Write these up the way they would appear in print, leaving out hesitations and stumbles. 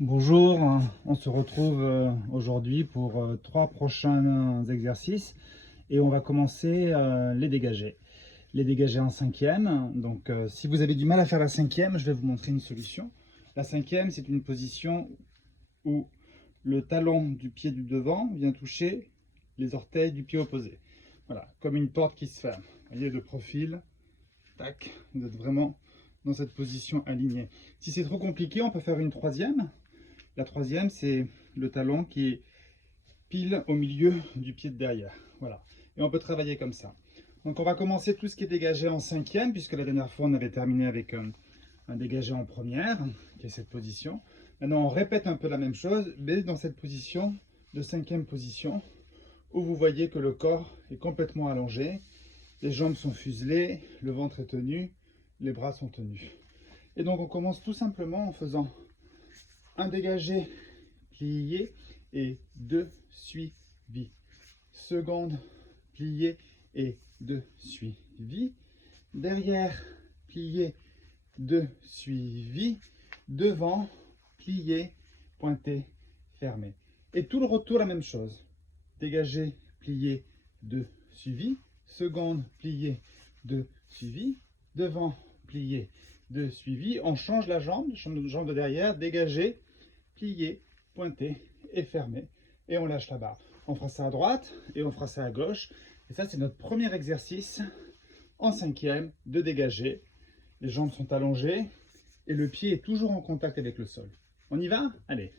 Bonjour, on se retrouve aujourd'hui pour 3 prochains exercices et on va commencer les dégagés. Les dégagés en cinquième. Donc si vous avez du mal à faire la cinquième, je vais vous montrer une solution. La cinquième, c'est une position où le talon du pied du devant vient toucher les orteils du pied opposé. Voilà, comme une porte qui se ferme. Vous voyez, de profil, tac, vous êtes vraiment dans cette position alignée. Si c'est trop compliqué, on peut faire une troisième. La troisième, c'est le talon qui est pile au milieu du pied de derrière. Voilà. Et on peut travailler comme ça. Donc on va commencer tout ce qui est dégagé en cinquième, puisque la dernière fois on avait terminé avec un dégagé en première, qui est cette position. Maintenant on répète un peu la même chose, mais dans cette position de cinquième position, où vous voyez que le corps est complètement allongé, les jambes sont fuselées, le ventre est tenu, les bras sont tenus. Et donc on commence tout simplement en faisant un dégagé, plié et 2 suivis. Seconde, plié et 2 suivis. Derrière, plié, 2 suivis. Devant, plié, pointé, fermé. Et tout le retour, la même chose. Dégagé, plié, 2 suivis. Seconde, plié, 2 suivis. Devant, plié, 2 suivis. On change la jambe de derrière, dégagé, plié, pointé et fermé. Et on lâche la barre. On fera ça à droite et on fera ça à gauche. Et ça, c'est notre premier exercice en cinquième de dégager. Les jambes sont allongées et le pied est toujours en contact avec le sol. On y va? Allez.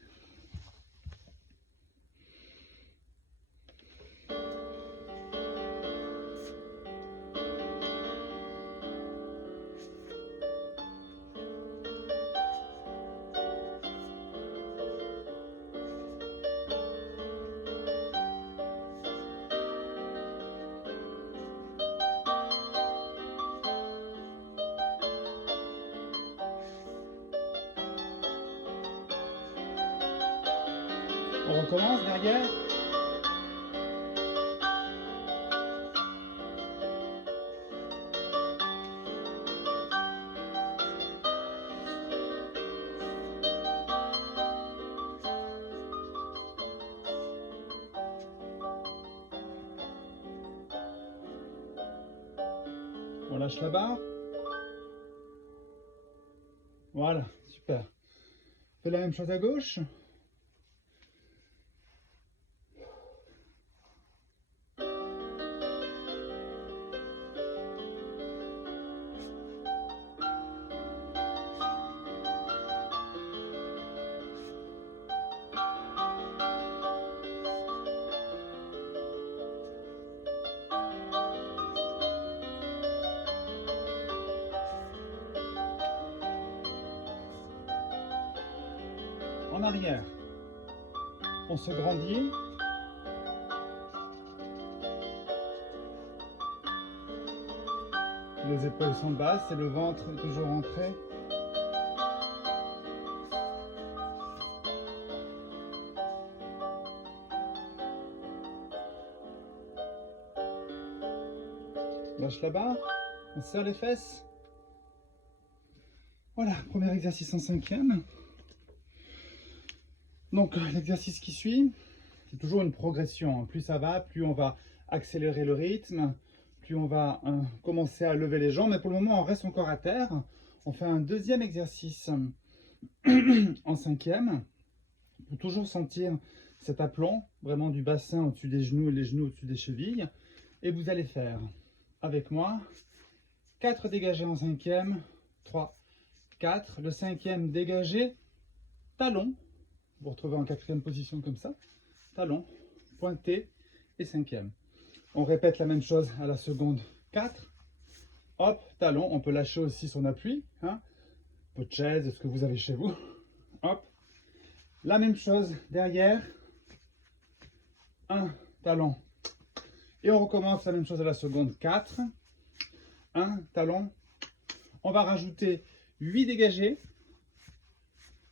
On recommence derrière. On lâche la barre. Voilà, super. Fais la même chose à gauche. En arrière. On se grandit. Les épaules sont basses et le ventre est toujours rentré. Lâche la barre. On serre les fesses. Voilà, premier exercice en cinquième. Donc l'exercice qui suit, c'est toujours une progression. Plus ça va, plus on va accélérer le rythme, plus on va commencer à lever les jambes. Mais pour le moment, on reste encore à terre. On fait un deuxième exercice en cinquième pour toujours sentir cet aplomb vraiment du bassin au-dessus des genoux et les genoux au-dessus des chevilles. Et vous allez faire avec moi 4 dégagés en cinquième, 3, 4. Le cinquième dégagé, talon. Vous retrouvez en quatrième position comme ça. Talon, pointé et cinquième. On répète la même chose à la seconde 4. Hop, talon. On peut lâcher aussi son appui. Votre chaise, ce que vous avez chez vous. Hop. La même chose derrière. Un talon. Et on recommence la même chose à la seconde 4. Un talon. On va rajouter 8 dégagés.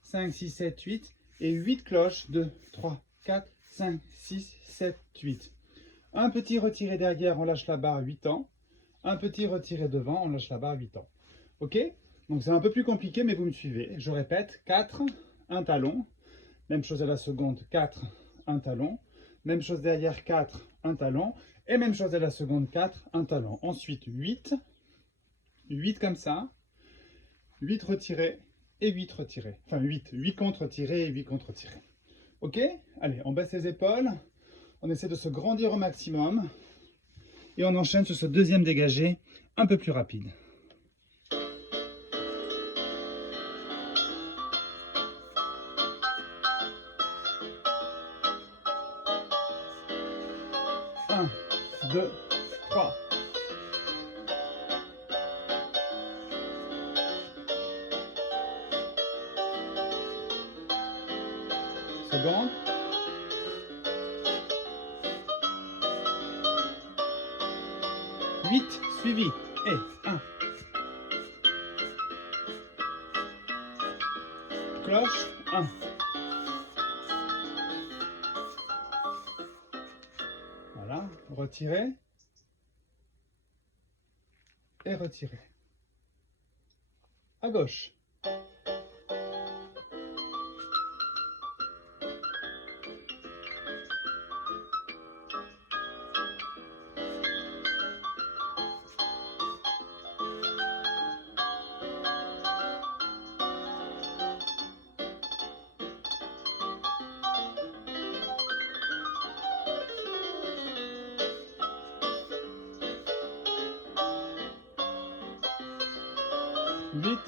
5, 6, 7, 8. Et 8 cloches. 2, 3, 4, 5, 6, 7, 8. Un petit retiré derrière, on lâche la barre 8 ans. Un petit retiré devant, on lâche la barre 8 ans. Ok? Donc c'est un peu plus compliqué, mais vous me suivez. Je répète, 4, un talon. Même chose à la seconde, 4, un talon. Même chose derrière, 4, un talon. Et même chose à la seconde, 4, un talon. Ensuite, 8, 8 comme ça, 8 retirés et 8 retirés. Enfin, 8 contre retirés et 8 contre retirés. Ok? Allez, on baisse les épaules. On essaie de se grandir au maximum. Et on enchaîne sur ce deuxième dégagé un peu plus rapide. Un, 2, 3. Seconde. 8 suivi. Et 1. Cloche. 1. Voilà. Retirez. Et retirez. À gauche. Huit.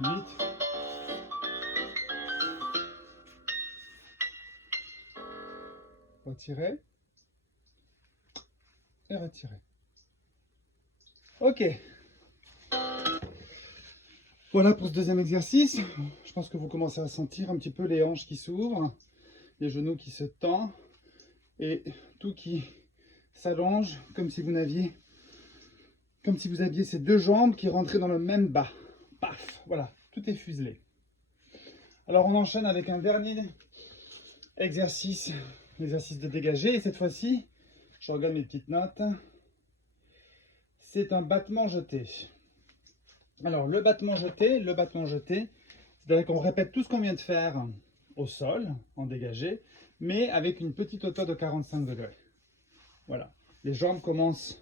8. Retirez. Et retirez. Ok. Voilà pour ce deuxième exercice. Je pense que vous commencez à sentir un petit peu les hanches qui s'ouvrent, les genoux qui se tendent et tout qui s'allonge comme si vous aviez ces deux jambes qui rentraient dans le même bas. Paf, voilà, tout est fuselé. Alors on enchaîne avec un dernier exercice, l'exercice de dégager. Et cette fois-ci, je regarde mes petites notes. C'est un battement jeté. Alors le battement jeté, c'est-à-dire qu'on répète tout ce qu'on vient de faire au sol, en dégagé, mais avec une petite hauteur de 45 degrés. Voilà, les jambes commencent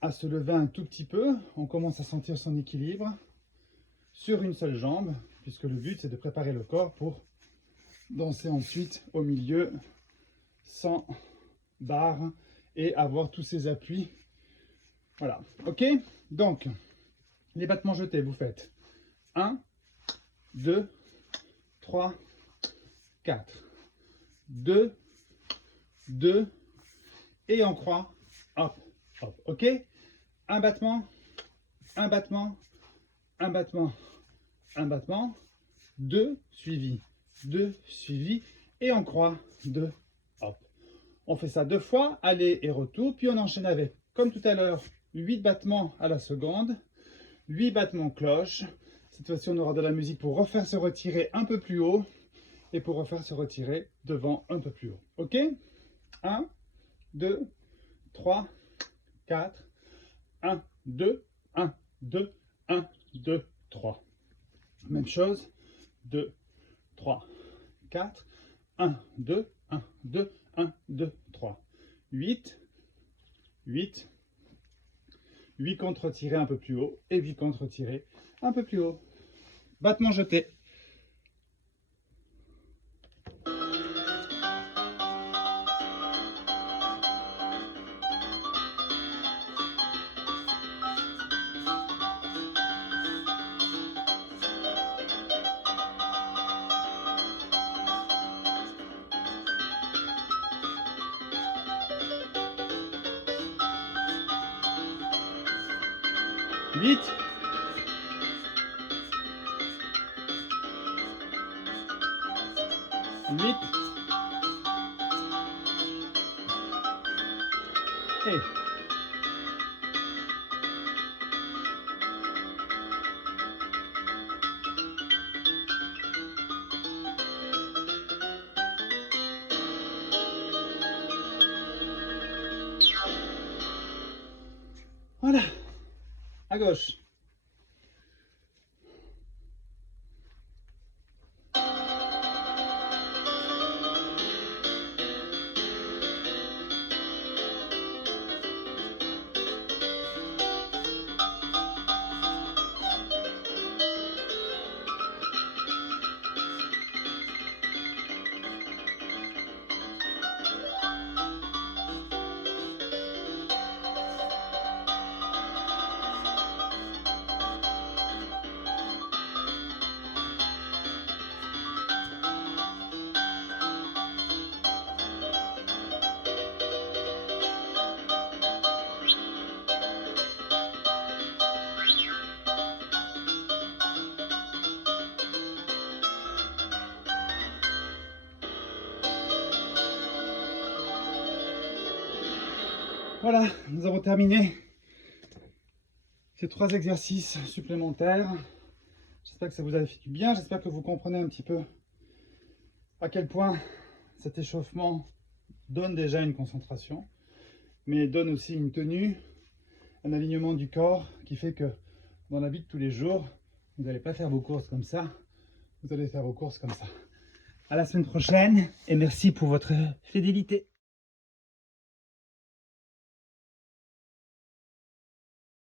à se lever un tout petit peu, on commence à sentir son équilibre sur une seule jambe, puisque le but c'est de préparer le corps pour danser ensuite au milieu sans barre et avoir tous ses appuis. Voilà, ok? Donc, les battements jetés, vous faites 1, 2, 3, 4, 2, 2, et on croit, hop, hop, ok? Un battement, un battement, un battement, un battement, 2 suivis, 2 suivis, et on croit 2, hop. On fait ça 2 fois, aller et retour, puis on enchaîne avec, comme tout à l'heure, 8 battements à la seconde, 8 battements cloche. Cette fois-ci, on aura de la musique pour refaire se retirer un peu plus haut et pour refaire se retirer devant un peu plus haut. Ok? 1, 2, 3, 4, 1, 2, 1, 2, 1, 2, 3. Même chose, 2, 3, 4, 1, 2, 1, 2, 1, 2, 3. 8, 8, 8 contre tirés un peu plus haut et 8 contre tirés un peu plus haut. Battement jeté. Huit. 8. Et voilà, à gauche. Voilà, nous avons terminé ces 3 exercices supplémentaires. J'espère que ça vous a fait du bien. J'espère que vous comprenez un petit peu à quel point cet échauffement donne déjà une concentration, mais donne aussi une tenue, un alignement du corps qui fait que dans la vie de tous les jours, vous n'allez pas faire vos courses comme ça, vous allez faire vos courses comme ça. À la semaine prochaine et merci pour votre fidélité.